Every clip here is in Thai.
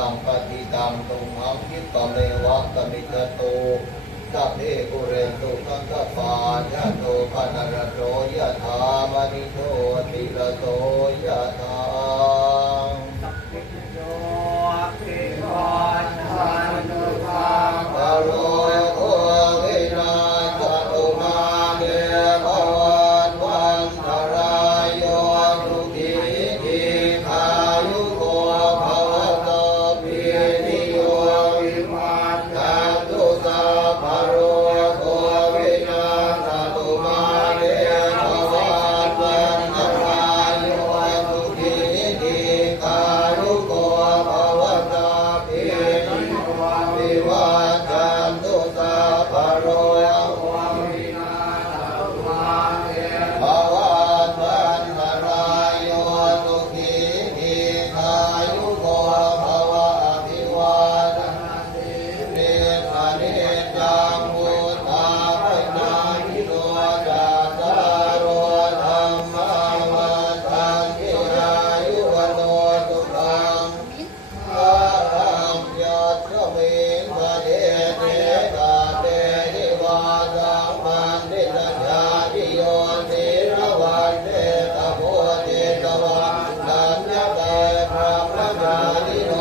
ตังปฏิตังตุมหังคิปะเมวะกมิจโตสัพเพปุเรนตุสังกปายะโตปนรโสยะถามณิโชติระโสยะถาโยติวันทันตุขังปโรโควินาศตุมาเนภวันวันตรายโยทุกิทิคายุโกภวโตปินิโยวิมัตตันตุสัพพโรโควินาศตุมาเนภวันวันตรายโยทุกิทิคายุโกภวโตปินิโยวิวัตตันตุสัพพโรโควินาศตุมาเนภวันวันตรายโยทุกิทิคายุโกภวะอภิวาทนาสิเนสเนจังวุฒาปนาทิโรจาสารโรธรรมวันตังกิอายุวโนสุขังอารังยัตถเมนภะเดเทกาเตนิวาสังมันดิตญาติโยติระวันเตตะโพเตตวะนัญญเตพระพระญาติโน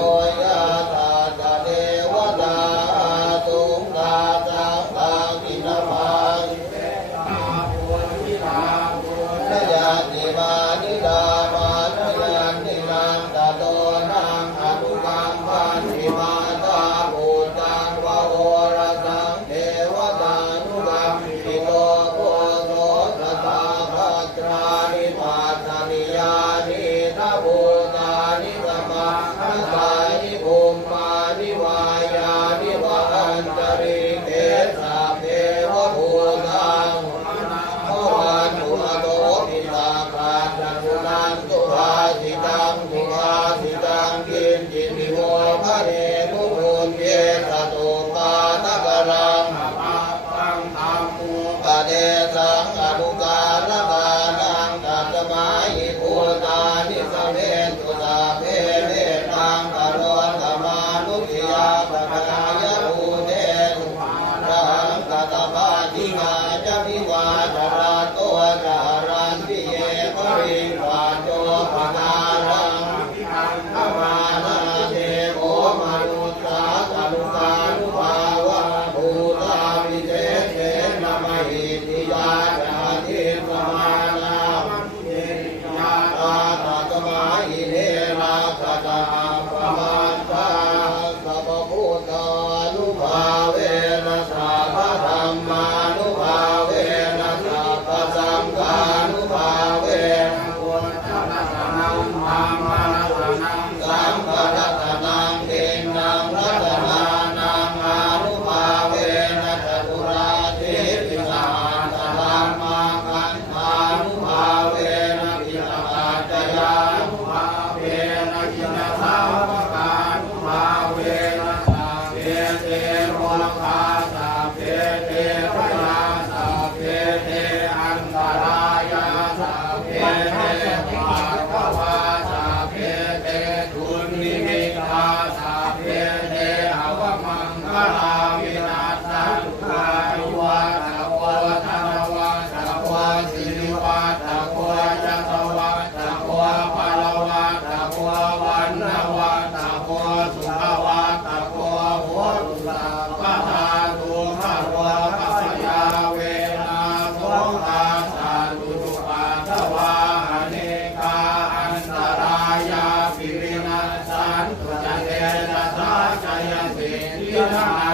ยะตาตะเทวตาตุงตาสังฆามินามังนยาติมานิดามานะยันตินังตะโตนังอนุกัมปันติมาตาภูตังวะโหระสังเทวตานุกัมปิโตโพโสตตาภัตรานิปัสสนิยานิทัพภูตานิสมังคตานิภูมิมานิวายานิวะอันตริเกสัพเพวะภูตังภวันตุอโตปิตาปัสสะสุนันตุภาสิตังทุภาสิตังกินจิติโวภะเนมุขุนเยสตุปาตะกรังปังธัมโมปะเดสังอนุการกานังตัสมาหิภูตานิสเมตุสาเพเมตังกโรธมานุทิยาปะกายะภูเตตุรังกตปาติกาจะพิวาจาราโตจารันติเยปริวาโจปะการังธรรมานาเทโกมนุสสาตลุกานุภาวะภูตาวิเศษเสนมหิติยาจาติสมานาเยยาตาตมะหิเนราคตาปมาตาสัพพุทธานุภาเวนะสัพพธัมมานุภาเวนะสัพพสังฆานุภาเวนะพุทธรัตนังธัมมรัตนังสังฆรัตนังเตนังรัตนานังอานุภาเวนะจตุราเทปิสาตธัมมาคันธานุภาเวนะปิตปัจจยานุภาเวนะกินธรรมกานุภาเวนะสัพเพเทโรคาสัพเพเทพยาสัพเพเทอันตรายาสัพเพเทภาควาสัพเพเททุนนิมิตาสัพเพเทอวมังคลาวินาศทุกขายุวัตถวะธนวัตถวะสิริวัตถวะยัตวัตถวะพลวัตถวะวันนวัตถวะสุขวัตถวะโหตุสัพพทาตุขารวะปัสยาเวนะสงฆาสาตุจุปัฏฐวะอเนกาอันตรายาปิวินัสสันตุจเตนะสาจยสิทินา